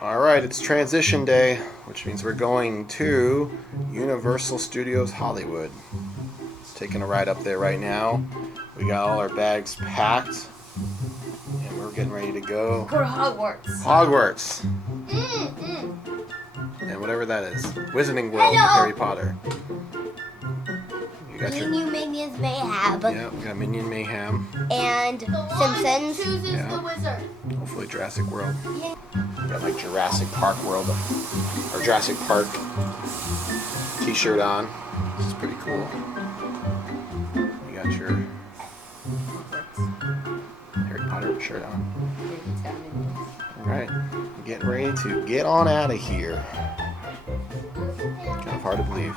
Alright, it's transition day, which means we're going to Universal Studios Hollywood. Taking a ride up there right now. We got all our bags packed, and we're getting ready to go. Go to Hogwarts. Hogwarts! And whatever that is. Wizarding World with Harry Potter. You got Minion Minions Mayhem. Yeah, we got Minion Mayhem. And Simpsons. Chooses the wizard. Hopefully Jurassic World. Yeah. Got like Jurassic Park World, or Jurassic Park t-shirt on, which is pretty cool. You got your Harry Potter shirt on. Alright, getting ready to get on out of here. Kind of hard to believe.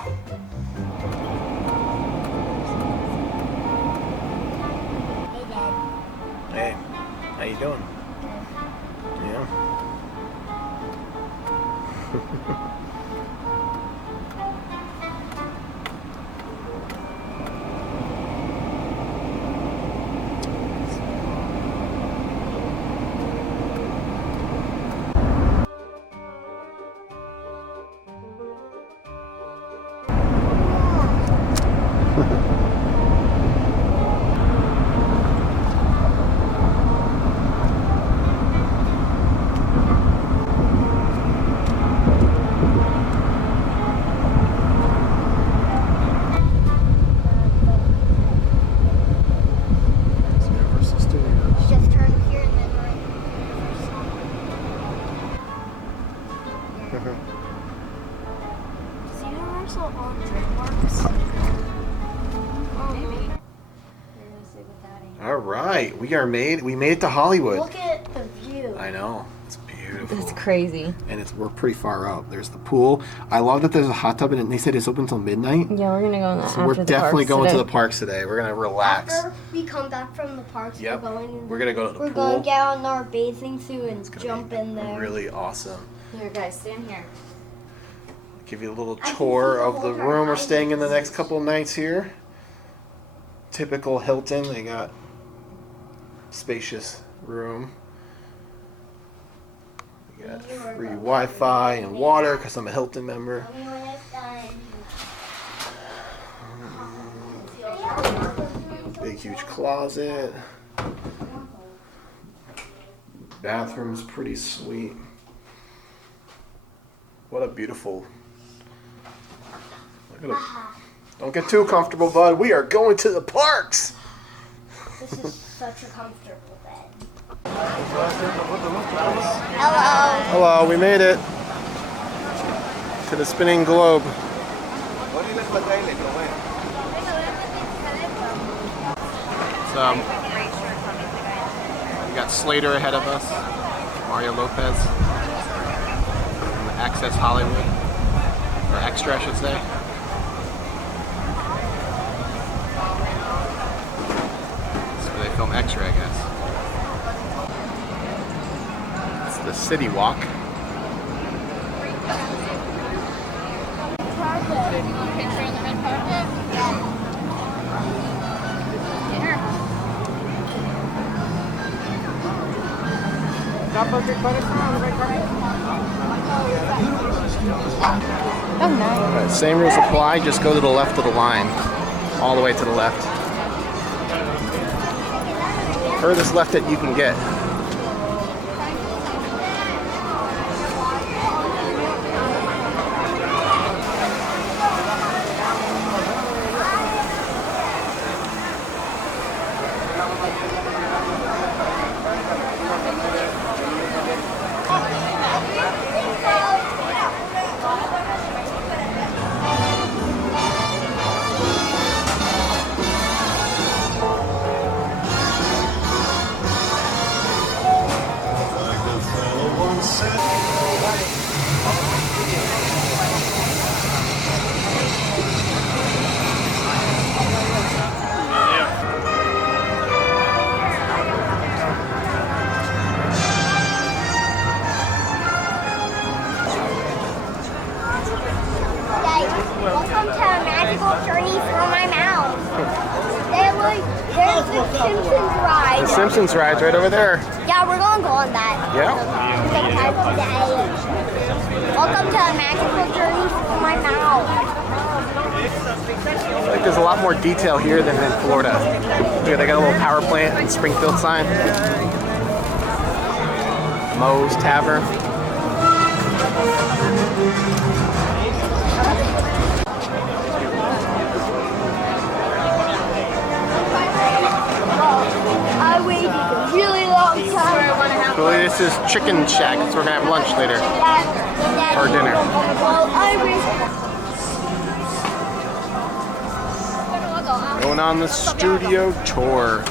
Hey, Dad. Hey, how you doing? Yeah. Does Universal own DreamWorks? Oh, maybe. All right, we made it to Hollywood. Look at the view. I know, it's beautiful. It's crazy. And we're pretty far out. There's the pool. I love that there's a hot tub, and they said it's open until midnight. Yeah, we're gonna go in that. So we're definitely going to the parks today. We're gonna relax. After we come back from the parks, Yep. we're gonna go to the pool. We're going to get on our bathing suit and jump in there. Really awesome. Here, guys, stand here. Give you a little tour of the room we're staying in the next couple of nights here. Typical Hilton. They got spacious room. We got free Wi-Fi and water because I'm a Hilton member. Big huge closet. Bathroom's pretty sweet. What a beautiful. Look at it. Don't get too comfortable, bud. We are going to the parks. This is such a comfortable bed. Hello. Hello, we made it to the spinning globe. We got Slater ahead of us, Mario Lopez, from Access Hollywood, or Extra, I should say. That's where they film Extra, I guess. It's the City Walk. Picture in the red carpet? Oh, nice. Alright, same rules apply, just go to the left of the line. All the way to the left. Furthest left that you can get. Welcome to a magical journey through my mouth. There's the Simpsons ride. The Simpsons ride's right over there. Yeah, we're gonna go on that. Yeah. The park today. Welcome to a magical journey through my mouth. I feel like there's a lot more detail here than in Florida. Look, they got a little power plant and Springfield sign. Moe's Tavern. I waited a really long time. So this is Chicken Shack, so we're gonna have lunch later. Or dinner. Well, I waited. Going on the studio tour.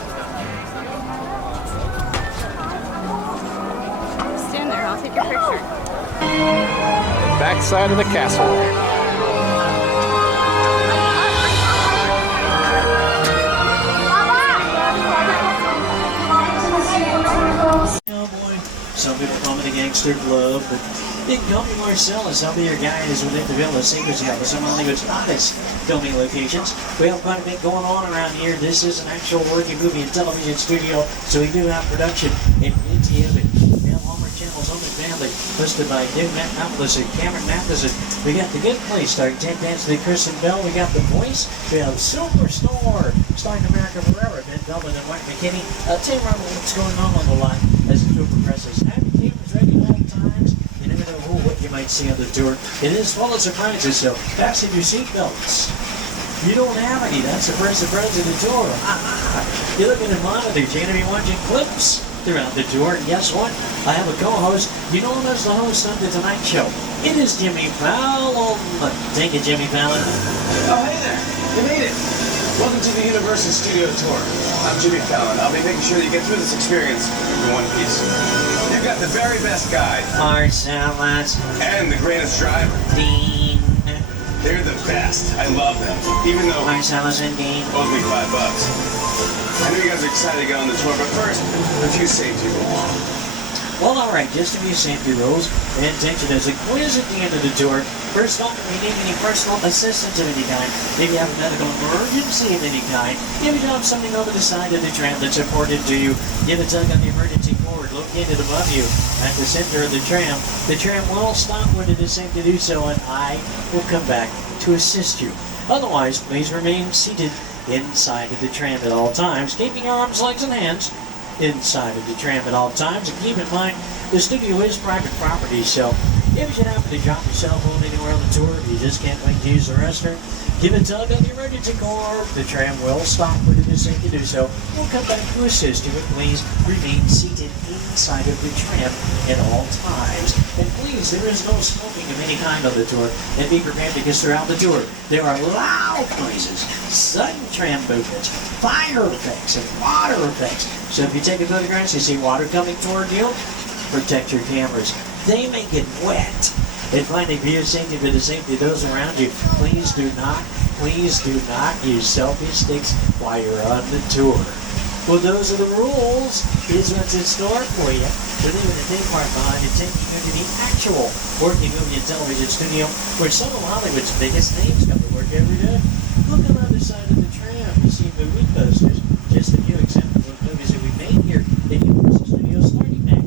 Stand there, I'll take your picture. Backside of the castle. Some people call me the Gangster Glove, but you can call me Marcellus. I'll be your guide as we live the Villa Secrets of some of Hollywood's hottest filming locations. We have quite a bit going on around here. This is an actual working movie and television studio, so we do have production in plenty of it. We have Hallmark Channel's Home and Family, hosted by Dave Mathis and Cameron Matheson. We got The Good Place, starring Ted Danson and Kristen Bell. We got The Voice. We have Superstore, starring America Ferrera, Ben Dublin, and Mark McKinney. Tell you what's going on the line as the tour progresses. Have your cameras ready at all times. You never know what you might see on the tour. It is full of surprises, so fasten your seatbelts. You don't have any. That's the first surprise of the tour. You're looking at monitors. You're going to be watching clips throughout the tour. And guess what? I have a co-host. You know him as the host of The Tonight Show. It is Jimmy Fallon. Thank you, Jimmy Fallon. Oh, hey there. You made it. Welcome to the Universal Studio Tour. I'm Jimmy Fallon. I'll be making sure that you get through this experience in one piece. You've got the very best guide. Marcellus. And the greatest driver. Dean. They're the best. I love them. Even though Marcellus and Dean. owes me $5. I know you guys are excited to get on the tour, but first, a few safety rules. Well, all right, just a few safety rules. And attention, there's a quiz at the end of the tour. First off, if you need any personal assistance of any kind, if you have a medical emergency of any kind, if you have something over the side of the tram that's important to you, give a tug on the emergency cord located above you at the center of the tram. The tram will stop when it is safe to do so, and I will come back to assist you. Otherwise, please remain seated inside of the tram at all times, keeping your arms, legs, and hands inside of the tram at all times. And keep in mind, the studio is private property, so if you should happen to drop your cell phone anywhere on the tour, you just can't wait to use the restroom, give a tug on the emergency cord. The tram will stop when it is safe to do so. We'll come back to assist you, but please remain seated inside of the tram at all times. And please, there is no smoking of any kind on the tour, and be prepared because throughout the tour, there are loud noises, sudden tram movements, fire effects, and water effects. So if you take a photograph, you see water coming toward you, protect your cameras. They make it wet. And finally, for your safety, for the safety of those around you, please do not use selfie sticks while you're on the tour. Well, those are the rules. Here's what's in store for you. We're leaving the theme park behind and taking you to the actual working movie and television studio where some of Hollywood's biggest names come to work every day. Look on the other side of the tram. You see movie posters. Just a few examples of movies that we made here at Universal Studios, starting back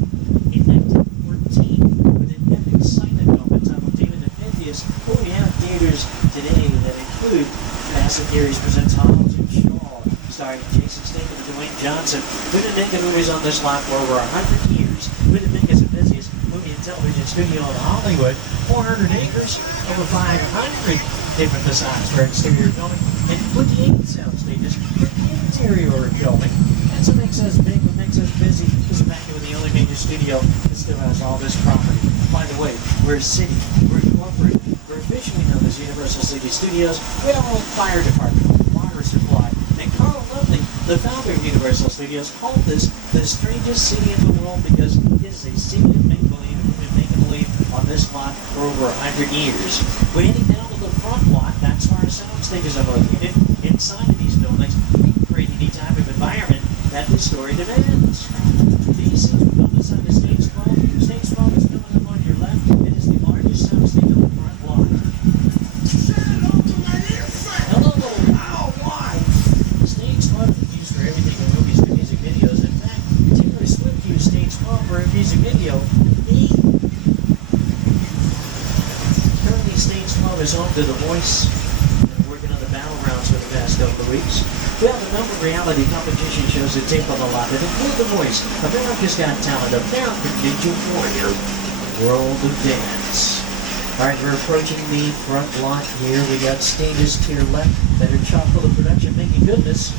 in 1914 with an epic silent film entitled David the 50th. But we have theaters today that include Fast and Furious presents Hobbs and Shaw, starring Jason Statham and Dwayne Johnson. We've been making movies on this lot for over 100 years. We're the biggest and busiest movie and television studio in Hollywood. 400 acres, over 500 different designs for exterior filming, and 28 sound stages for interior filming. That's what makes us big, what makes us busy, is the fact that we're the only major studio that still has all this property. By the way, we're a city, we're incorporated, we're officially known as Universal City Studios. We have our own fire department, water supply, and Carl Ludley, the founder of Universal Studios, called this the strangest city in the world because it is a city of make-believe, and we've been making believe on this lot for over 100 years. We're heading down to the front lot. That's where our sound stages are located. Inside of these buildings, we can create any type of environment that the story demands. These scenes were filmed inside of Stage 12. Stage 12 is filmed up on your left. It is the largest sound stage on the front lot. Hello, wow, why? Stage 12 is used for everything in movies and music videos. In fact, Taylor Swift used Stage 12 for her music video. is home to The Voice. Been working on the battlegrounds for the past couple of weeks. We have a number of reality competition shows that tape on the lot that include The Voice, America's Got Talent, American Ninja Warrior, World of Dance. Alright, we're approaching the front lot here. We got stages to your left that are chock full of production making goodness.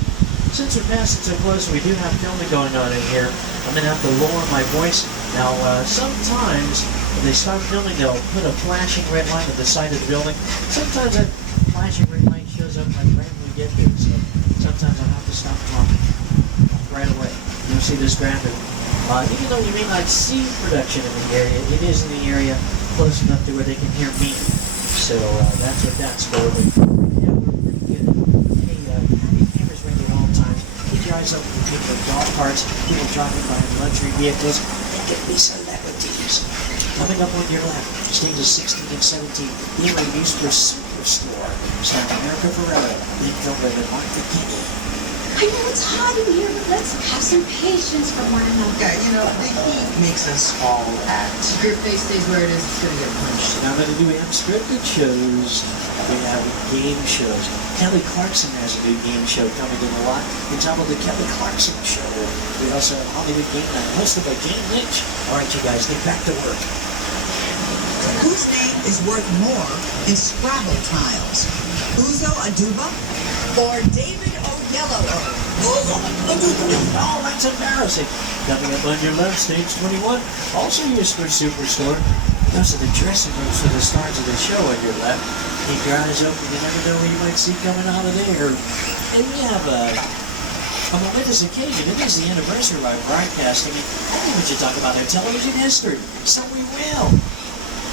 Since we're passing so close, we do have filming going on in here. I'm going to have to lower my voice. Now, sometimes when they start filming, they'll put a flashing red light at the side of the building. Sometimes that flashing red light shows up like right when we get there. So sometimes I'll have to stop talking right away. You'll see this graphic. Even though you may not see production in the area, it is in the area close enough to where they can hear me. So that's what that's for. But, yeah, we're pretty good. Hey, have your cameras ready at all times. Keep your eyes open for people with golf carts, people driving by in luxury vehicles, and get me celebrities. Coming up on your left, stages 16 and 17, the area used for Superstore. Star America Ferrera, being filmed by Mark McKinney. I know it's hot in here, but let's have some patience for one another. Yeah, you know, the heat makes us all act. Your face stays where it is, it's gonna get punched. Not only do we have scripted shows, we have game shows. Kelly Clarkson has a new game show coming to the lot. It's titled The Kelly Clarkson Show. We also have Hollywood Game Night, hosted by Jane Lynch. All right, you guys, get back to work. Whose name is worth more in Scrabble tiles? Uzo Aduba or David Oyelowo? Oh, that's embarrassing. Coming up on your left, stage 21, also used for Superstore. Those are the dressing rooms for the stars of the show on your left. Keep your eyes open, you never know what you might see coming out of there. And we have a momentous occasion. It is the anniversary of our broadcasting. And I think we should talk about our television history. So we will.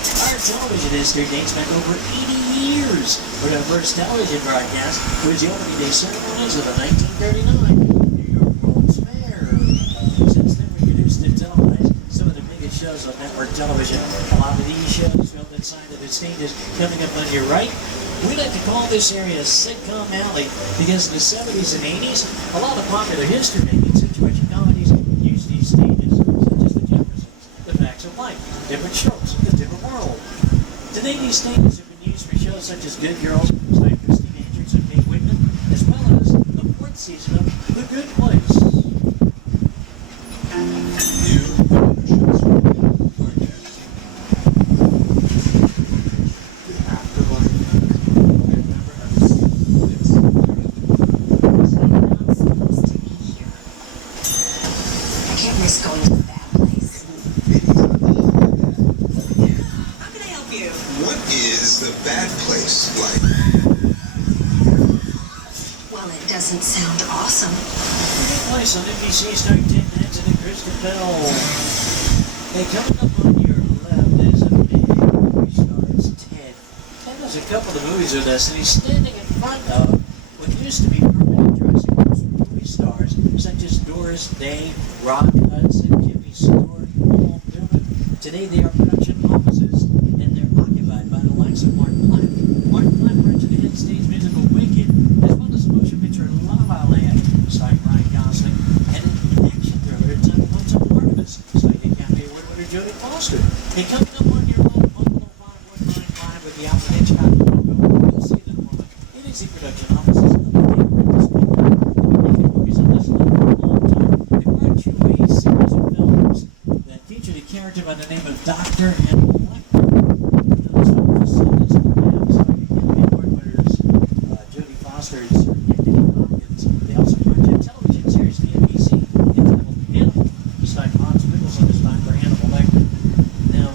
Our television history dates back over 80 years. For our first television broadcast was the opening day ceremonies of the 1939 New York World's Fair. Since then, we produced and televised some of the biggest shows on network television. A lot of these shows filmed inside of the stages. Coming up on your right, we like to call this area Sitcom Alley because in the 70s and 80s, a lot of popular history-making situation comedies used these stages, such as The Jeffersons, The Facts of Life, Different Strokes, The Different World. Today, these stages have been used for shows such as Good Girls, starring Christine Andrews and Mae Whitman, as well as the 4th season of The Good Place. What is the bad place like? Well, it doesn't sound awesome. Good Place on NBC starring 10 minutes and Kristen Bell. Hey, coming up on your left is a big movie star. It's Ted. Ted has a couple of movies with us, and he's standing in front of what used to be permanent dressing rooms for movie stars, such as Doris Day, Rock Hudson, Jimmy Stewart, Paul Newman. Today they are production offices, and they're occupied by the likes of Martin Platt. Martin Platt brought to the head stage musical Wicked, as well as the motion picture La La Land, starring Ryan Gosling, and an action thriller entitled Once Upon a Artemis, starring Academy Award winner Jodie Foster. And coming up on your left, Bungalow 5195 with the Alfred Hitchcock logo, you'll see the woman. It is the production offices of the David Disneyland. They've been making movies on this land for a long time. They brought you a series of films that featured a character by the name of Dr. Hannibal Lecter. Those films were seen as the man, starring Academy Award winners Jodie Foster and Sir Anthony Hopkins. They also brought you a television series to NBC entitled Hannibal, starring Hans Mikkelsen as Dr. Hannibal Lecter. Now,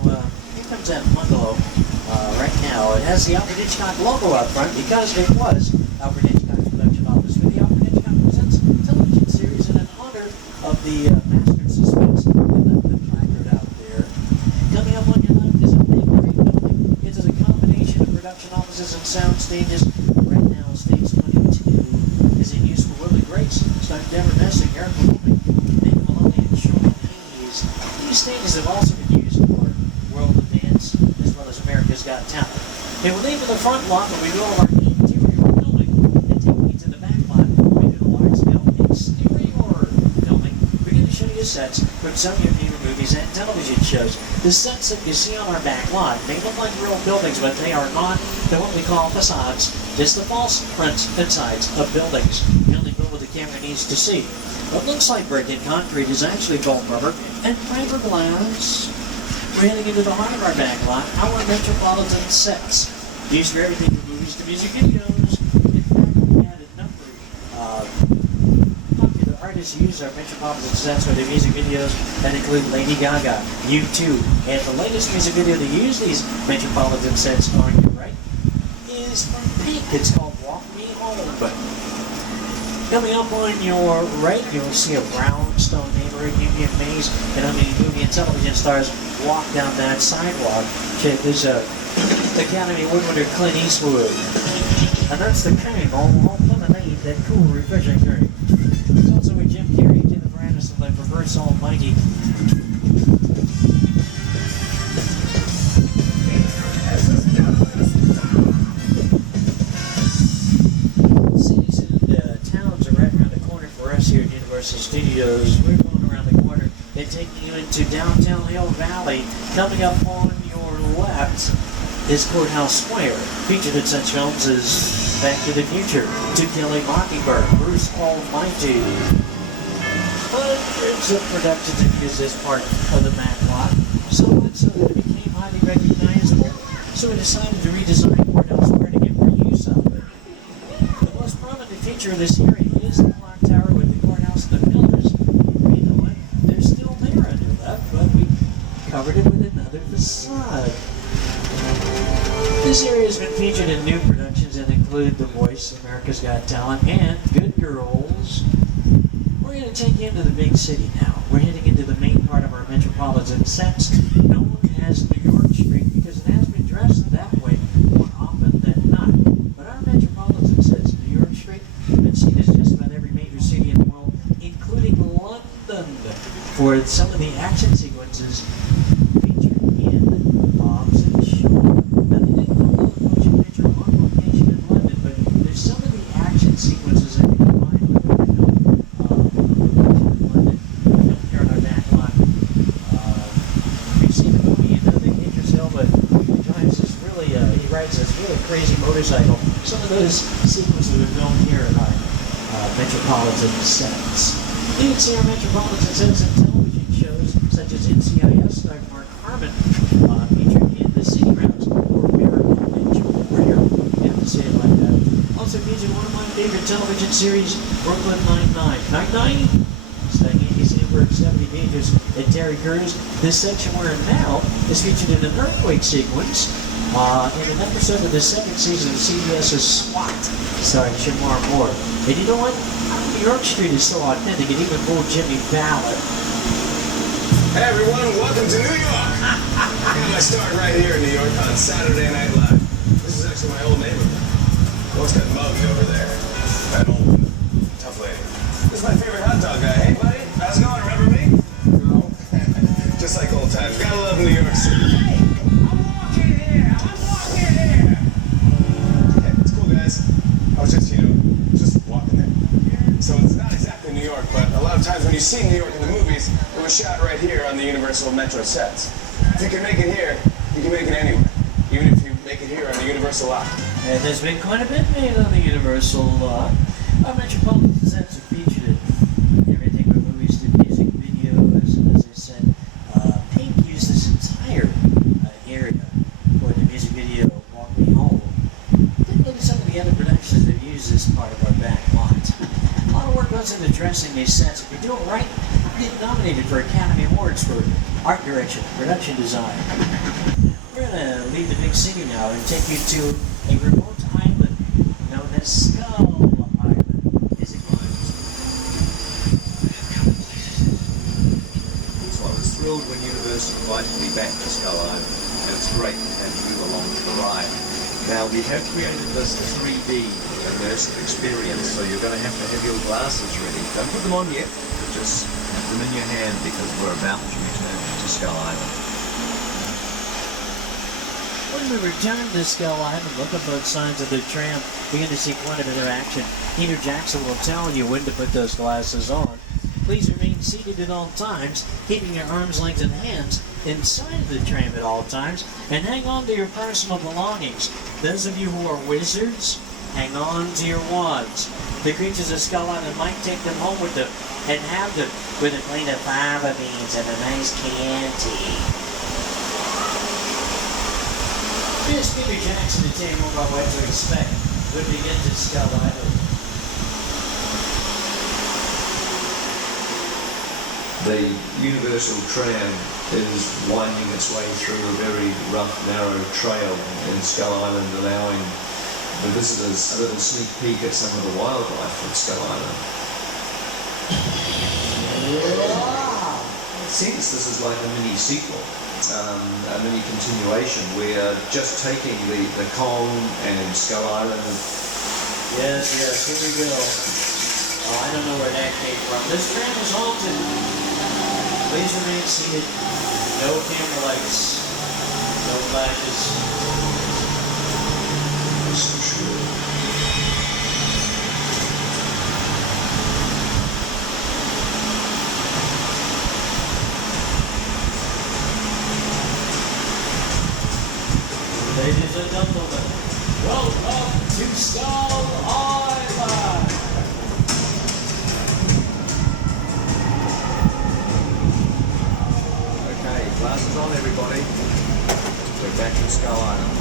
here comes that bungalow right now. It has the Alfred Hitchcock logo out front because it was Alfred Hitchcock's production office for the Alfred Hitchcock Presents television series, and in honor of the Master of Suspense, they left the placard out there. Coming up on your left is a big green building. It is a combination of production offices and sound stages. Right now, stage 22 is in use for Will and Grace, starring Deborah Messing, Erica Rubin, David Maloney, and Sean Hayes. These stages have also been used for World of Dance, as well as America's Got Talent. Okay, we'll leave in the front lot, but we do all of our interior filming, and take you to the back lot. We do a large-scale exterior filming. We're going to show you sets from some of your favorite movies. movies and television shows. The sets that you see on our back lot may look like real buildings, but they are not. They're what we call facades, just the false fronts and sides of buildings. The only building the camera needs to see. What looks like brick and concrete is actually foam rubber and fiberglass. We're heading into the heart of our back lot, our metropolitan sets. Used for everything from movies to music videos. In fact, we had a number of popular artists who use our metropolitan sets for their music videos that include Lady Gaga, U2, and the latest music video to use these metropolitan sets on your right is from Pink. It's called Walk Me Home. Coming up on your right, you'll see a brownstone neighborhood, Union Maze, and how many movie and television stars walk down that sidewalk. Check this out. Academy Award winner Clint Eastwood. And that's the king, all lemonade, that cool, refreshing drink. It's also with Jim Carrey, Jennifer Aniston, like Reverse Almighty. Cities and towns are right around the corner for us here at Universal Studios. We're going around the corner and taking you into downtown Hill Valley. Coming up on your left is Courthouse Square, featured in such films as Back to the Future, To Kill a Mockingbird, Bruce Almighty. Hundreds of productions have used this part of the back lot, so much so that it became highly recognizable, so we decided to redesign Courthouse Square to get more use out of it. The most prominent feature of this area is the clock tower with the courthouse and the pillars. You know what? They're still there on your left, but we covered it with another facade. This area has been featured in new productions that include The Voice, America's Got Talent, and Good Girls. We're going to take you into the big city now. We're heading into the main part of our metropolitan sets, known as New York Street, because it has been dressed that way more often than not. But our metropolitan sets, New York Street, have been seen as just about every major city in the world, including London, for some of the action sequences featured in Hobbs and Shaw. Now, they didn't call the motion picture on location in London, but there's some of the action sequences that you can find with the film in London. Filmed here on our back lot. We've seen the movie in the Idris Elba. He drives this really, he rides this really crazy motorcycle. Some of those sequences were filmed here at our metropolitan sets. You can see our metropolitan sets in television shows such as NCIS star Mark Harmon, featured in the City Rounds, or Miracle Ninja Warrior, you have to say it like that. Also featured one of my favorite television series, Brooklyn Nine-Nine. Nine-Nine? Starring Andy Samberg, 70 Pages, and Terry Crews. This section we're in now is featured in an earthquake sequence in an episode of the second season of CBS's SWAT, starring Shamar Moore. And you know what? New York Street is so authentic, it even fooled Jimmy Fallon. Hey everyone, welcome to New York! I got my start right here in New York on Saturday Night Live. This is actually my old neighborhood. What's got mugged over there? That old, tough lady. This is my favorite hot dog guy. Hey buddy, how's it going? Remember me? No. Just like old times. Gotta love New York City. Hey, I'm walking here! Hey, it's cool guys. I was just, just walking there. So it's not exactly New York, but a lot of times when you see New York in the movies, it was shot right here on the Universal Metro sets. If you can make it here, you can make it anywhere. Even if you make it here on the Universal lot. And there's been quite a bit made on the Universal lot. Our metropolitan sets are featured in everything from movies to music videos. And as I said, Pink used this entire area for the music video Walk Me Home. Take a look at some of the other productions that use this part of our back lot. A lot of work goes into dressing these sets. If you do it right, you get nominated for Academy Awards for art direction, production design. We're going to leave the big city now and take you to a remote island known as Skull Island. Is it going? So I was thrilled when Universal invited me back to Skull Island, and it's great to have you along for the ride. Now, we have created this 3D immersive experience, so you're going to have your glasses ready. Don't put them on yet, but just have them in your hand because we're about to return to Skull Island. When we return to Skull Island, look at both sides of the tram, you're going to see quite a bit of action. Peter Jackson will tell you when to put those glasses on. Please remain seated at all times, keeping your arms, legs, and hands inside of the tram at all times, and hang on to your personal belongings. Those of you who are wizards, hang on to your wands. The creatures of Skull Island might take them home with them and have them with a plate of fava beans and a nice Chianti. Just give your Jackson a table about what to expect when we get to Skull Island. The Universal tram is winding its way through a very rough, narrow trail in Skull Island, allowing the visitors a little sneak peek at some of the wildlife of Skull Island. Since this is like a mini sequel, a mini continuation, we are just taking the Kong and Skull Island. Yes, here we go. Oh, I don't know where that came from. This tram is haunted. Please remain seated. No camera lights. No flashes. So sure. Ladies and gentlemen, welcome to Skull Island. Okay, glasses on, everybody. We're back to Skull Island.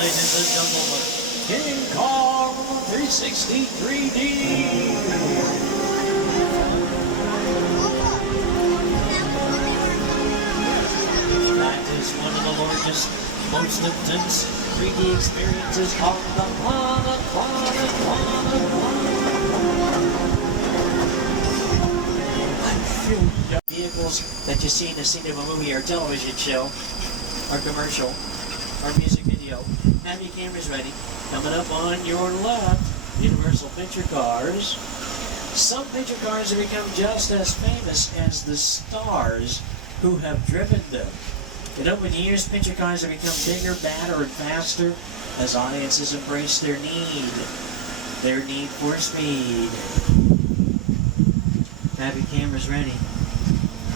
Ladies and gentlemen, King Kong 360 3D. That is one of the largest, most intense 3D experiences on the planet. Vehicles that you see in the scene of a movie or television show, or commercial, or music video. Have your cameras ready. Coming up on your left, Universal picture cars. Some picture cars have become just as famous as the stars who have driven them. In over the years, picture cars have become bigger, badder, and faster as audiences embrace their need for speed. Have your cameras ready.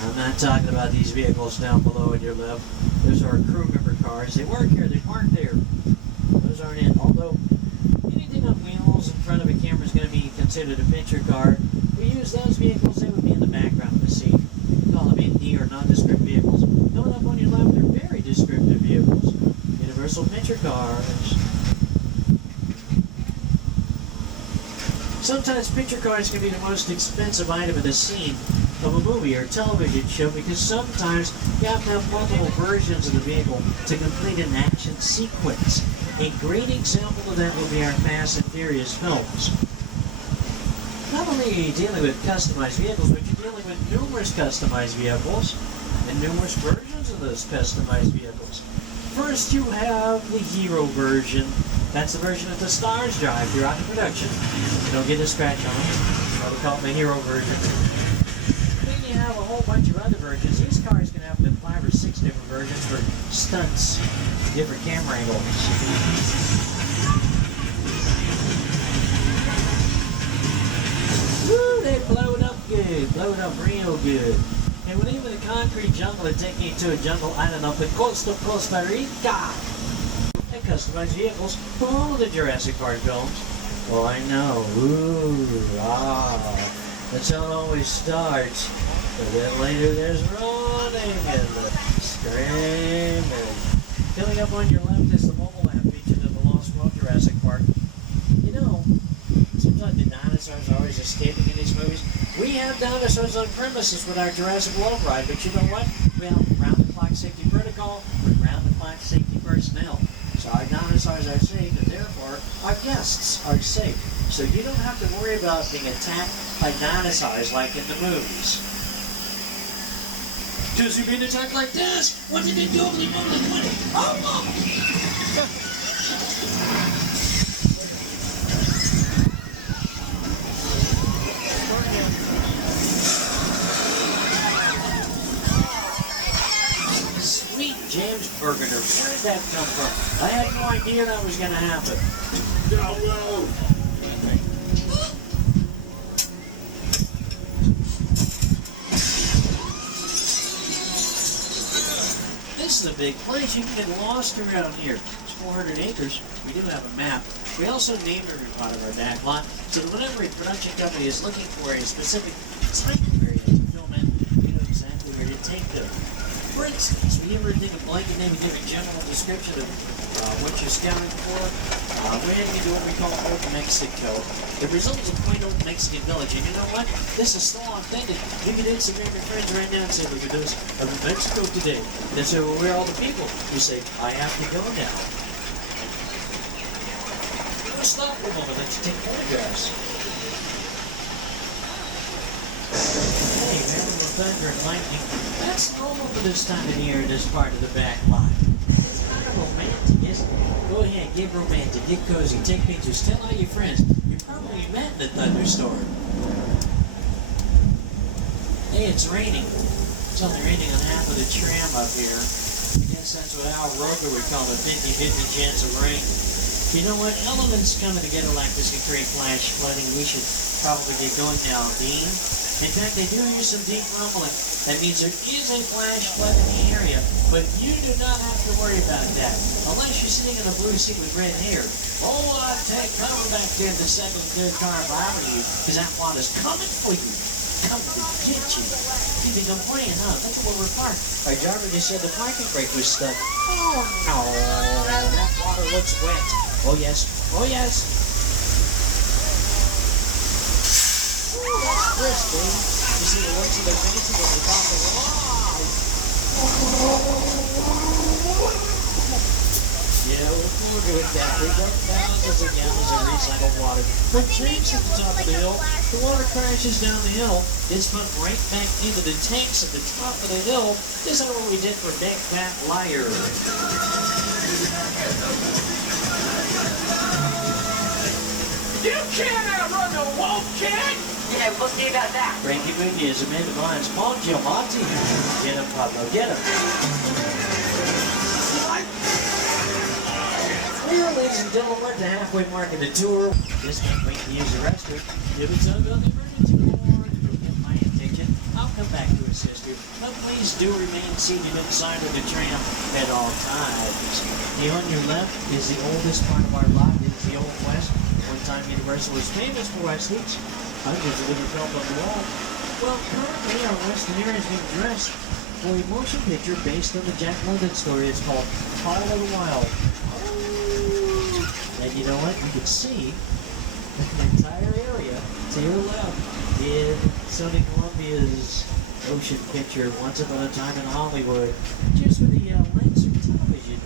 I'm not talking about these vehicles down below on your left. Those are crew member cars. They work here, they park there. Those aren't it. Although anything on wheels in front of a camera is going to be considered a picture car. If we use those vehicles, they would be in the background of the scene. We call them ND or nondescript vehicles. Coming up on your left, they're very descriptive vehicles. Universal picture cars. Sometimes picture cars can be the most expensive item in the scene, of a movie or television show, because sometimes you have to have multiple versions of the vehicle to complete an action sequence. A great example of that would be our Fast and Furious films. Not only are you dealing with customized vehicles, but you're dealing with numerous customized vehicles and numerous versions of those customized vehicles. First, you have the hero version. That's the version that the stars drive throughout the production. You don't get a scratch on them. So we call it the hero version. Then you have a whole bunch of other versions. These cars can have up to 5 or 6 different versions for stunts, different camera angles. Woo, they blow it up good, blow it up real good. And when even the concrete jungle would take you to a jungle island up in Costa Rica. And customized vehicles from all of the Jurassic Park films. Well, I know. Ooh, that's how it always starts. But then later there's running and the screaming. Coming up on your left is the mobile app featured in the Lost World Jurassic Park. You know, seems like the dinosaurs are always escaping in these movies. We have dinosaurs on premises with our Jurassic World ride, but you know what? We have round-the-clock safety protocol with round-the-clock safety personnel. So our dinosaurs are safe, and therefore our guests are safe. So you don't have to worry about being attacked by dinosaurs like in the movies. Because you've been attacked like this? What did it do? Sweet James Burger, where did that come from? I had no idea that was going to happen. No. This is a big place. You can get lost around here. It's 400 acres. We do have a map. We also named every part of our back lot, so that whenever a production company is looking for a specific time period to film in, you know exactly where to take them. For instance, when you ever think of blanket name and give a general description of what you're scouting for, we're heading into what we call Old Mexico. The result is a quaint old Mexican village, and you know what? This is still authentic. You can Instagram your friends right now and say, look at this, I'm in Mexico today. They say, well, where are all the people? You say, I have to go now. Stop for a moment, let's take photographs. Hey, man, the thunder and lightning. That's normal for this time of year in this part of the back lot. It's kind of romantic, isn't it? Go ahead, get romantic, get cozy, take pictures, tell all your friends. You probably met in a thunderstorm. Hey, it's raining. It's only raining on half of the tram up here. I guess that's what Al Roker would call a 50-50 chance of rain. You know what? Elements coming together like this can create flash flooding. We should probably get going now, Dean. In fact, I do hear some deep rumbling. That means there is a flash flood in the area, but you do not have to worry about that. Unless you're sitting in a blue seat with red hair. Oh, I'd take cover back there in the second and third car if I were you, because that water's coming for you. Coming to get you. You've been complaining, huh? Look at where we're parked. Our driver just said the parking brake was stuck. Oh, no. That water looks wet. Oh, yes. Oh, yes. Ooh, that's brisk, baby. You see the looks of their faces when they talk along. Yeah, we're familiar with that. We dump thousands of gallons of recycled water from tanks at the top of the hill. The water crashes down the hill. It's pumped right back into the tanks at the top of the hill. This is what we did for Big Fat Liar. You can't outrun the wolf, kid! Yeah, we'll see about that. Frankie Boogie is Amanda Bynes. Paul Giamatti. Get him, Pablo. Get him. Well, ladies and gentlemen, we're at the halfway mark of the tour. Just can't wait to use the restroom. If it's on the emergency board, you'll get my attention. I'll come back to assist you. But please do remain seated inside of the tram at all times. Here on your left is the oldest part of our lot. It's the Old West. One time Universal was famous for our seats. Hundreds of little felt on the wall. Well, currently our Westerner is being dressed for a motion picture based on the Jack London story. It's called Call of the Wild. And you know what? You can see the entire area to your left in Sony Columbia's motion picture Once Upon a Time in Hollywood, just for the Lancer television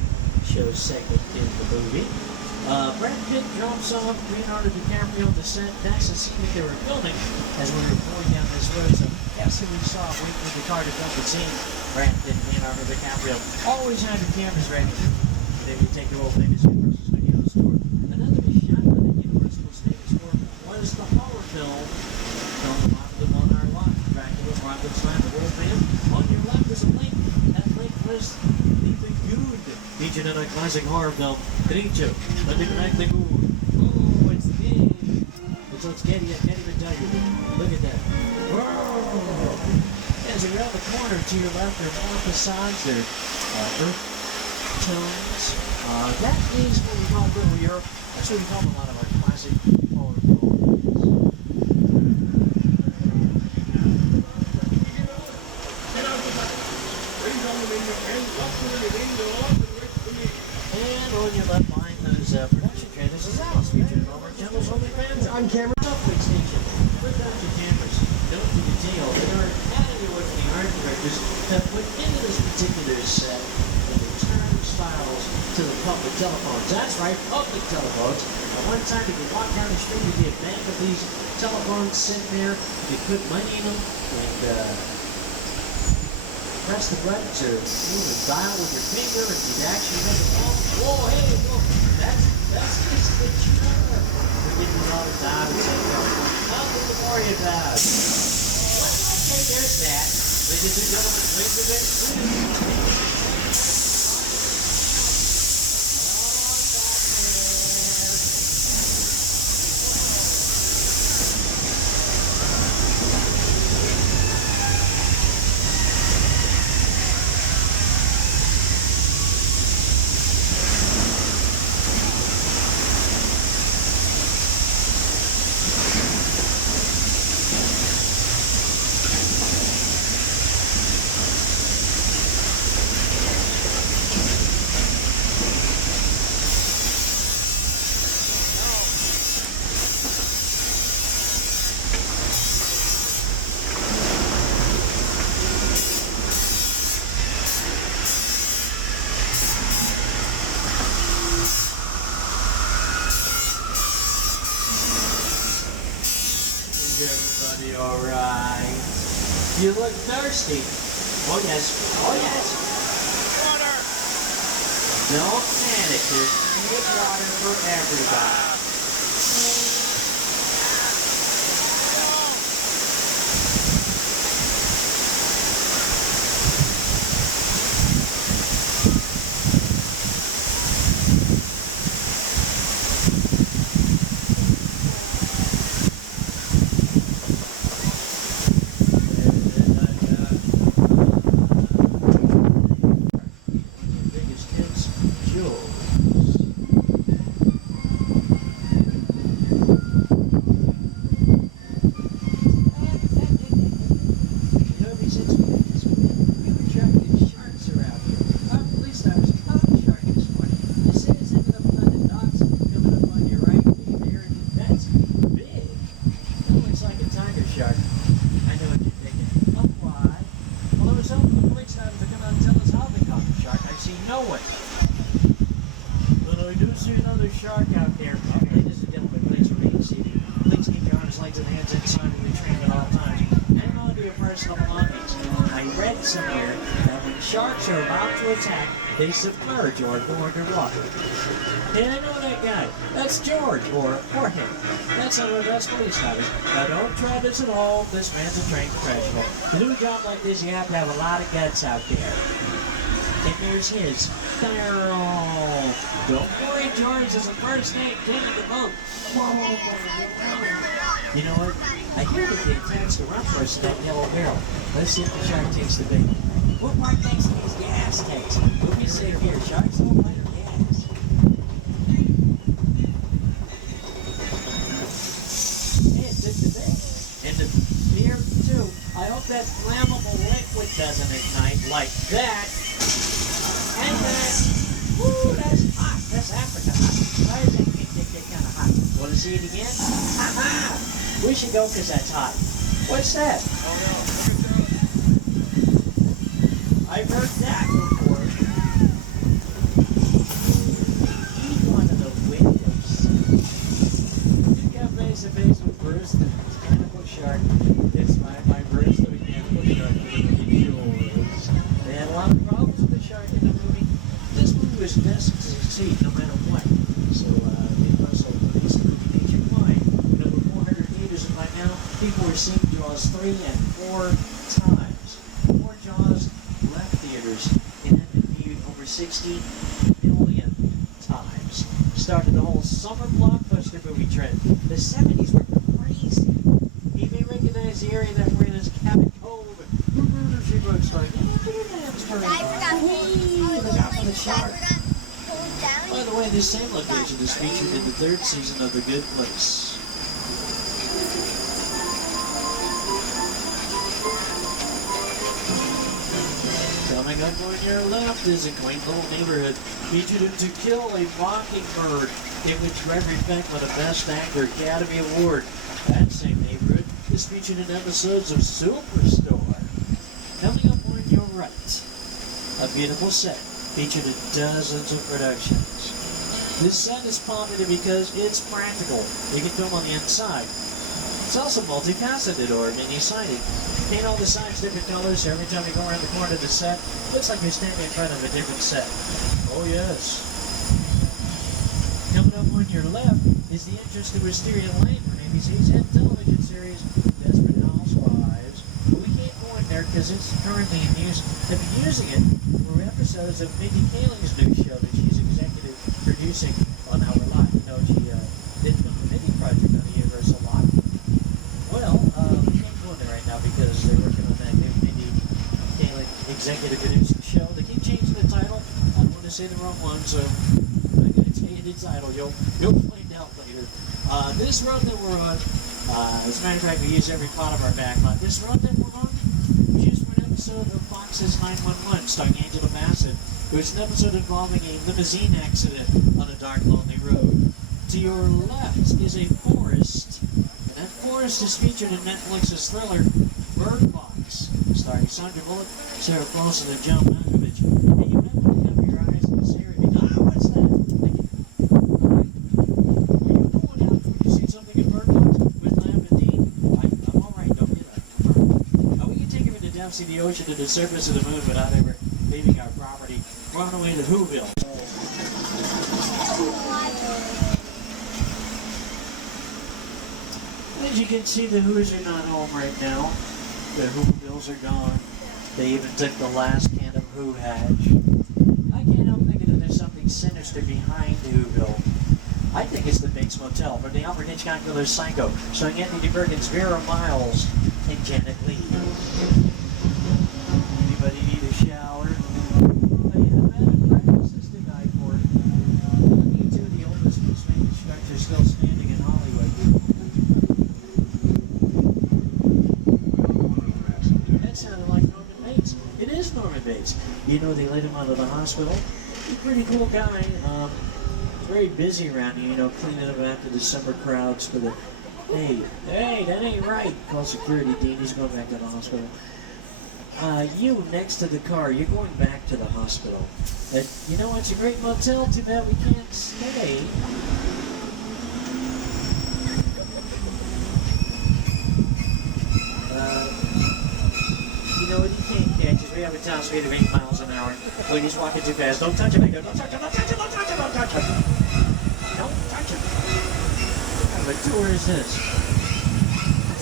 show segment in the movie. Brad Pitt drops off Leonardo DiCaprio on the set. That's the scene that they were filming as we were going down this road. So guess who we saw waiting for the car to film the scene? Brad Pitt and Leonardo DiCaprio. Always have your cameras ready. Then you take the world famous Universal Studios tour. Another shot of the Universal Studios tour was the horror film on our lot. Dracula, Frankenstein, the world famous. On your left is a link. That link was the Goon, featured in a classic horror film, Creature, the Nightly Moon. Oh, it's big. It's Getty. I can't even tell you. Look at that. Whoa. As around the corner to your left, there are more facades. There are earth tones. That is what we call earlier. That's what we call a lot of our classic horror films. And on your left behind those production trailers is Alice, featured in all our channels, OnlyFans, on camera, Netflix station. Production cameras, don't do detail. There are many working art directors that put into this particular set the turnstiles to the public telephones. That's right, public telephones. At one time, if you walk down the street, you'd be a bank of these telephones sitting there. You put money in them and press the button to move the dial with your finger, and you'd actually make a call. Whoa, hey, whoa, that's just the charm. We're getting all the time and saying, nothing to worry about. Okay, there's that. Ladies and gentlemen, wait for this. Everybody alright? You look thirsty. Oh yes. Oh yes. Water! Don't panic. There's plenty of water for everybody. Shark out there. Ladies and gentlemen, please remain seated. Please keep your arms, legs, and hands inside of the train at all times. Hang on to your personal belongings. I read somewhere that when sharks are about to attack, they submerge or go underwater. And I know that guy. That's George, or Jorge. That's one of the best police drivers. Now don't try this at all. This man's a trained professional. To do a job like this, you have to have a lot of guts out there. And there's his. Daryl. Don't worry, George. There's a first name king of the boat. You know what? I hear that they attach the run first to that yellow barrel. Let's see if the shark takes the bait. What part takes these gas tanks? We'll be safe here. Sharks don't like gas. Hey, it took the bait. And the beer, too. I hope that flammable liquid doesn't ignite like that. And that. Woo, that's hot. That's Africa hot. Why does that get kind of hot? Well, it's see it again? Aha! We should go because that's hot. What's that? Oh no, I've heard that before. Eat one of the windows. You got face to face with Bruce, the cannibal shark. It's my Bruce, the cannibal shark. They had a lot of problems with the shark in the movie. This movie was destined to succeed no matter what. So, Universal released the nationwide with over 400 theaters, and by now, people were seeing Jaws 3 and 4 times. 4 Jaws left theaters and have been viewed over 60 million times. Started the whole summer blockbuster movie trend. The 70s were crazy. You may recognize the area that we're in as Cabot Cove. Who murdered she wrote starring the shark. By the way, this same location is featured in the 3rd season of The Good Place. Coming up on your left is a quaint little neighborhood featured in To Kill a Mockingbird, in which Gregory Peck won the Best Actor Academy Award. That same neighborhood is featured in episodes of Superstore. Coming up on your right, a beautiful set featured in dozens of productions. This set is popular because it's practical. You can film on the inside. It's also multifaceted or many-sided. Paint all the sides different colors, so every time you go around the corner of the set, it looks like you're standing in front of a different set. Oh yes. Coming up on your left is the entrance to Wisteria Lane for ABC's hit television series, Desperate Housewives. But we can't go in there because it's currently in use. They've been using it for episodes of Mindy Kaling's new show that she's executive producing on Our Lot. You know, she did film the Mindy Project on the Universal lot. Well, we can't go in there right now because they're working on that new Mindy Kaling executive producing show. They keep changing the title. I don't want to say the wrong one, so I'm not going to tell you the title. You'll find out later. This road that we're on, as a matter of fact, we use every part of our back lot. This road that we're on was used for an episode of Fox's 911 starring Angela Bassett. It was an episode involving a limousine accident on a dark, lonely road. To your left is a forest, and that forest is featured in Netflix's thriller Bird Box, starring Sandra Bullock, Sarah Paulson, and John Malkovich. And you might want to cover your eyes in this area because, what's that? Are you going out? Did you see something in Bird Box with Lamb and Dean? I'm all right. Don't get up. We can take him into depths in the ocean to the surface of the moon without ever leaving our property. We're on our way to Whoville. As you can see, the Who's are not home right now. The Whovilles are gone. They even took the last can of Who Hatch. I can't help thinking that there's something sinister behind Whoville. I think it's the Bates Motel from the Alfred Hitchcock thriller Psycho, starring Anthony Bergen's Vera Miles and Janet Leigh. Anybody need a shower? The bed and breakfast is to die for. Looking to the oldest Disneyland structure still standing in Hollywood. That sounded like Norman Bates. It is Norman Bates. You know, they let him out of the hospital. He's a pretty cool guy. Very busy around here, you know, cleaning up after the summer crowds for the... Hey, that ain't right. Call security, Dean. He's going back to the hospital. You next to the car, you're going back to the hospital. You know, it's a great motel. Too bad we can't stay. You know what? You can't catch us. We have a top speed of 8 miles an hour. Ladies walking too fast. Don't touch it, Don't touch it. Don't touch it. Don't touch it. Don't touch it. Don't touch it. What kind of a tour is this?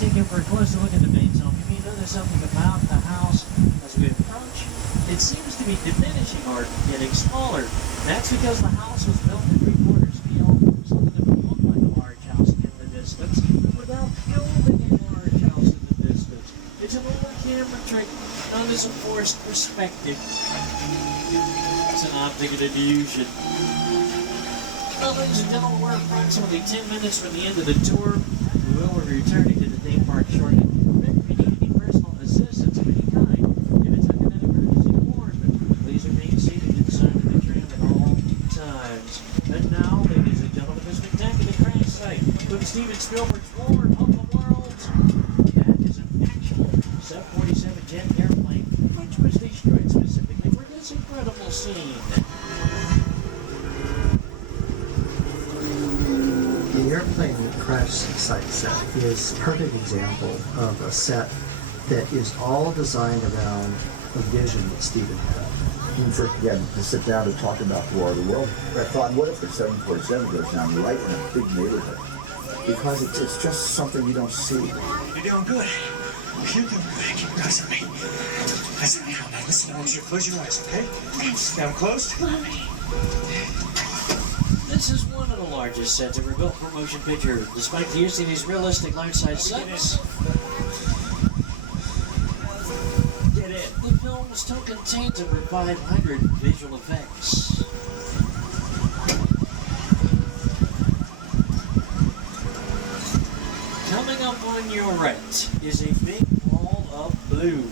Take you for a closer look at the Bates home. You may notice something about the house as we approach. It seems to be diminishing or getting smaller. That's because the house was built in 3/4 scale, so that it would look like a large house in the distance, without building a large house in the distance. It's an old camera trick, not as a forced perspective. It's an optic illusion. Well, ladies and gentlemen, we're approximately 10 minutes from the end of the tour. We will be returning to the theme park shortly. Remember, if you need any personal assistance of any kind, if it's under an emergency warrant, please remain seated inside of the tram at all times. And now, ladies and gentlemen, the spectacular crash site. took Steven Spielberg's War of the Worlds. That is an actual 747 jet airplane, which was destroyed specifically for this incredible scene. The airplane crash site set is a perfect example of a set that is all designed around a vision that Steven had. To sit down and talk about the War of the World, I thought, what if the 747 goes down right in a big neighborhood? Because it's just something you don't see. You're doing good. You're doing good. Keep your eyes on me. Eyes on me. Now listen, I want you to close your eyes, okay? Now closed. This is one of the largest sets ever built for motion picture, despite the use of these realistic large-size sets. The film still contains over 500 visual effects. Coming up on your right is a big wall of blue.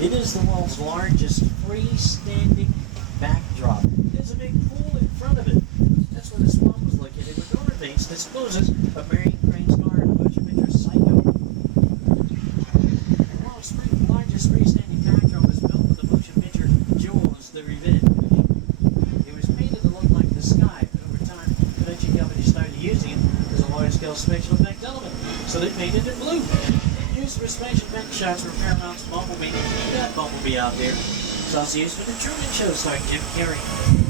It is the world's largest freestanding backdrop. There's a big pool in front of it. That's where the swamp was located with door remains that exposes a Mary Crane's car in the motion picture Psycho. The world's largest freestanding backdrop was built with the motion picture Jaws, the Revenge. It was painted to look like the sky, but over time, production companies started using it as a large-scale special effect element, so they painted it blue. Used for special effect shots for Paramount's Bumblebee. That Bumblebee out there. It's also used for the Truman Show starring Jim Carrey,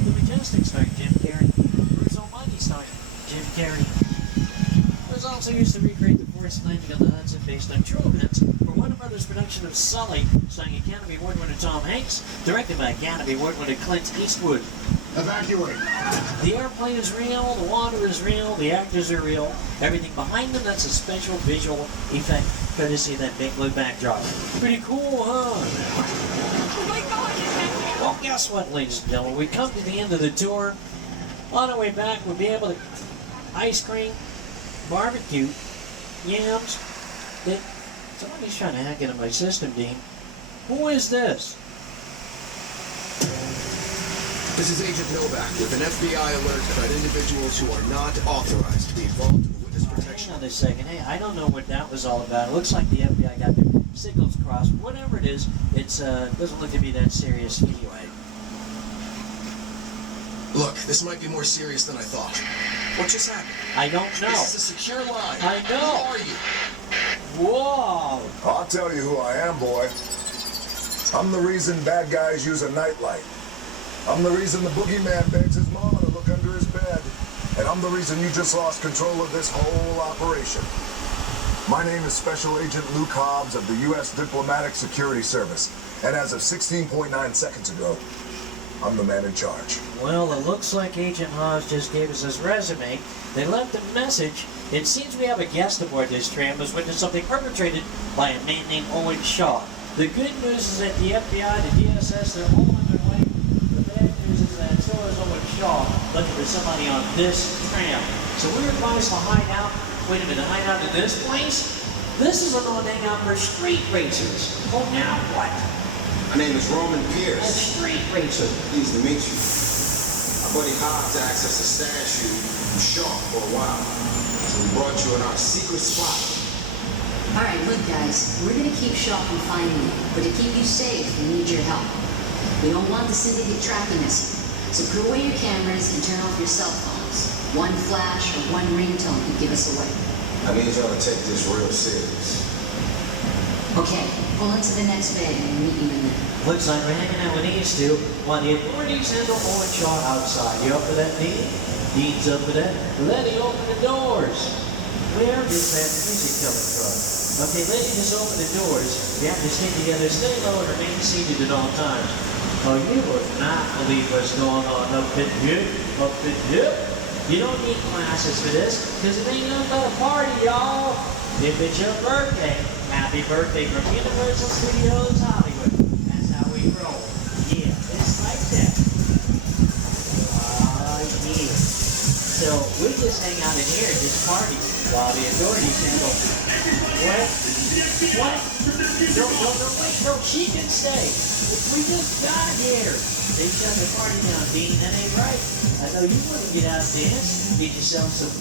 The Majestic starring Jim Carrey, Bruce Almighty starring Jim Carrey. It was also used to recreate the forced landing on the Hudson based on true events for Warner Brothers' production of Sully, starring Academy Award winner Tom Hanks, directed by Academy Award winner Clint Eastwood. Evacuate. The airplane is real, the water is real, the actors are real. Everything behind them, that's a special visual effect, courtesy of that big blue backdrop. Pretty cool, huh? Oh my God! Well, guess what, ladies and gentlemen? We come to the end of the tour. On our way back, we'll be able to ice cream, barbecue, yams. Somebody's trying to hack into my system, Dean. Who is this? This is Agent Novak with an FBI alert about individuals who are not authorized to be involved in the witness protection. Hang on a second. Hey, I don't know what that was all about. It looks like the FBI got their signals crossed. Whatever it is, it doesn't look to be that serious anyway. Look, this might be more serious than I thought. What just happened? I don't know. This is a secure line. I know. Who are you? Whoa! I'll tell you who I am, boy. I'm the reason bad guys use a nightlight. I'm the reason the boogeyman begs his mama to look under his bed. And I'm the reason you just lost control of this whole operation. My name is Special Agent Luke Hobbs of the U.S. Diplomatic Security Service. And as of 16.9 seconds ago, I'm the man in charge. Well, it looks like Agent Hobbs just gave us his resume. They left a message. It seems we have a guest aboard this tram who's witnessed something perpetrated by a man named Owen Shaw. The good news is that the FBI, the DSS, they're all on their way. The bad news is that so is Owen Shaw looking for somebody on this tram. So we're advised to hide out. Wait a minute, hide out in this place? This is an old hangout for street racers. Oh, now what? My name is Roman A Pierce. street racer. Pleased to meet you. My buddy Hobbs asked us to stash you from Shaw for a while. So we brought you in our secret spot. Alright, look guys, we're gonna keep Shaw from finding you, but to keep you safe, we need your help. We don't want the syndicate tracking us, so put away your cameras and turn off your cell phones. One flash or one ringtone could give us away. I need y'all to take this real serious. Okay, pull into the next bay and meet you in there. Looks like we're hanging out with these two while the authorities handle Owen Shaw outside. You up for that, Dean? Dean's up for that. Letty, open the doors. Where is that music coming from? Okay, Letty, just open the doors. You have to stay together, stay low, and remain seated at all times. Oh, you would not believe what's going on up in here, up in here. You don't need classes for this, because it ain't nothing but a party, y'all. If it's your birthday, happy birthday from Universal Studios Hollywood. That's how we roll. Yeah, it's like that. Yeah. So we just hang out in here at this party while the authorities handle. What? What? No, wait, no, she can stay. We just got here. They shut the party down, Dean. That ain't right. I know you want to get out and dance, get yourself some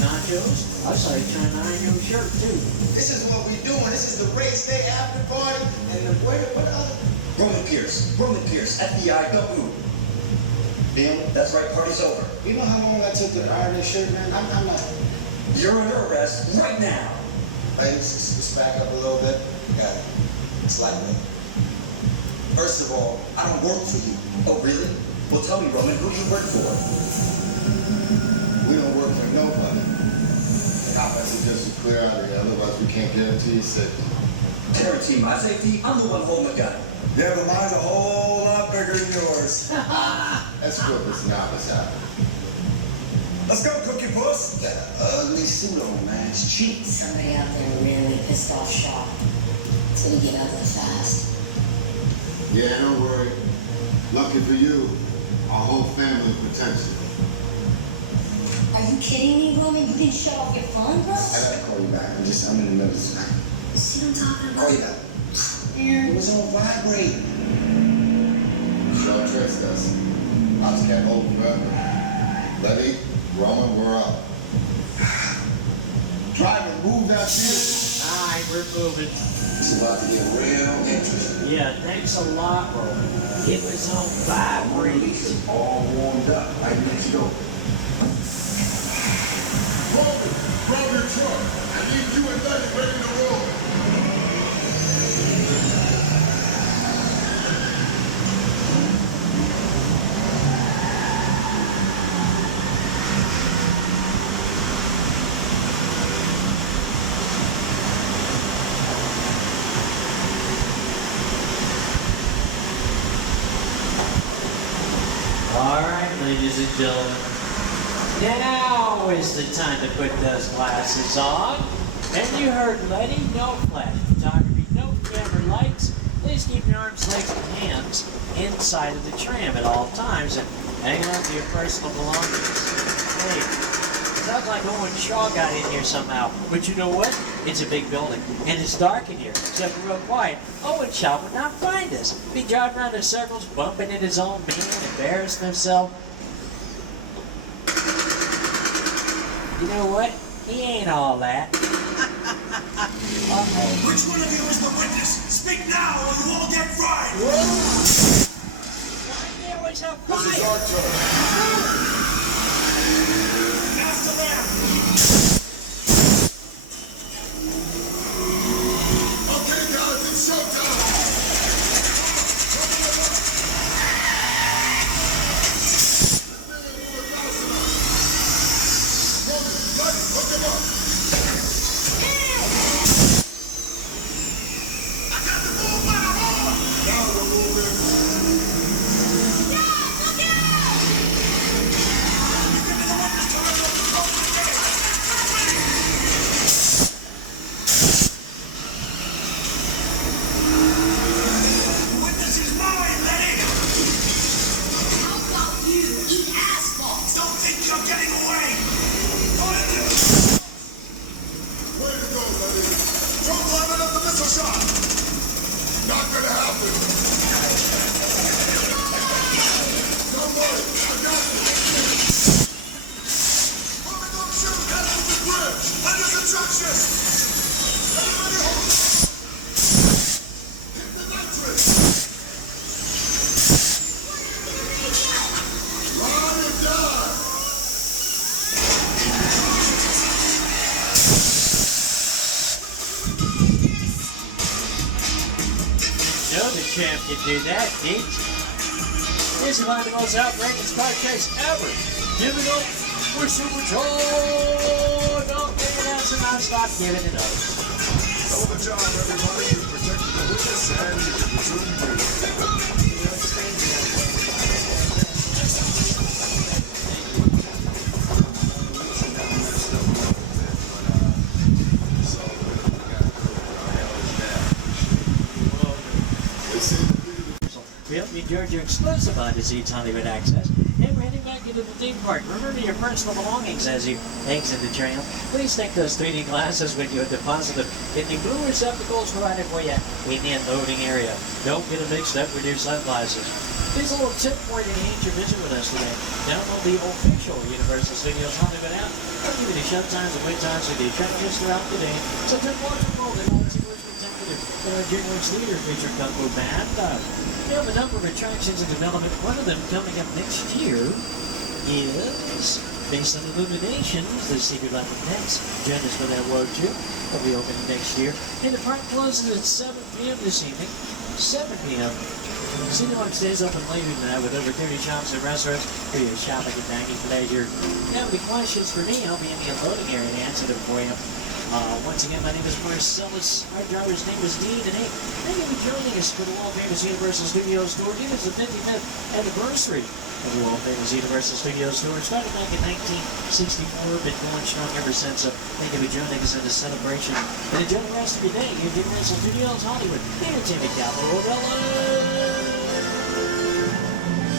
Nachos? I saw you trying to iron your shirt, too. This is what we doing. This is the race day after party. And the what other? Roman Pierce, FBI, don't move. Bill, that's right, party's over. You know how long I took to iron this shirt, man? I'm not. You're under arrest right now. Ladies, let's back up a little bit. Got it. It's like me. First of all, I don't work for you. Oh, really? Well, tell me, Roman, who do you work for? We don't work for nobody. And I suggest you clear out of here, otherwise we can't guarantee your safety. Guarantee my safety? I'm the one holding the gun. Yeah, but mine's a whole lot bigger than yours. Let's go this novice out. Let's go, Cookie Puss. Got an ugly suit on, man. It's cheap. Somebody out there really pissed off Shaw. It's gonna get ugly fast. Yeah, don't worry. Lucky for you, our whole family protects you. Are you kidding me, Roman? You didn't shut off your phone, bro? I gotta call you back. I'm in the middle of something. See what I'm talking about? Call you back. It was on vibrate. Sure trust us. I just can't hold forever. Letty, Roman, we're up. Driver, move that vehicle. Alright, we're moving. It's about to get real interesting. Yeah, thanks a lot, Roman. It was on vibrate. All warmed up. I need to go. Roman, grab your truck. I need you and Letty ready to roll. Alright, ladies and gentlemen. Now is the time to put those glasses on. And you heard Letty, no flash photography, no camera lights. Please keep your arms, legs, and hands inside of the tram at all times and hang on to your personal belongings. Hey, sounds like Owen Shaw got in here somehow. But you know what? It's a big building, and it's dark in here, except for real quiet. Owen Shaw would not find us. Be driving around in circles, bumping into his own man, embarrassing himself. You know what? He ain't all that. Uh-oh. Which one of you is the witness? Speak now or you all get fried! There was a fire! This is our turn. After them! Okay, guys, it's showtime. Champ can do that, did you? This is one of the most outrageous car chase ever. Give it up for Super Joe! Don't give it up, so now stop giving it up. Hell of a job, everybody. You protected the witness and you did the truth. We hope you enjoyed your exclusive behind-the-scenes Hollywood access. And we're heading back into the theme park. Remember your personal belongings as you exit the tram. Please take those 3D glasses with you and deposit them in the blue receptacles provided for you in the unloading area. Don't get them mixed up with your sunglasses. Here's a little tip for you to engage your visit with us today. Download the official Universal Studios Hollywood app. I'll give you the show times and wait times with the attractions throughout the day. So take watch and roll and all see what's spectacular. January's theater feature Kung Fu Band. We have a number of attractions in development. One of them coming up next year is based on Illuminations, The Secret Life of Pets. Join us for that world too. It'll be open next year. And the park closes at 7 p.m. this evening. 7 p.m. Cinemark stays open later tonight with over 30 shops and restaurants for your shopping and dining pleasure. If you have any questions for me, I'll be in the unloading area to answer them for you. Once again, my name is Marcellus. Our driver's name is Dean, and hey, thank you for joining us for the world-famous Universal Studios tour. It is the 55th anniversary of the world-famous Universal Studios tour. It started back in 1964, been going strong ever since, so thank you for joining us in this celebration. And enjoy the rest of your day here at Universal Studios Hollywood, the entertainment capital of LA.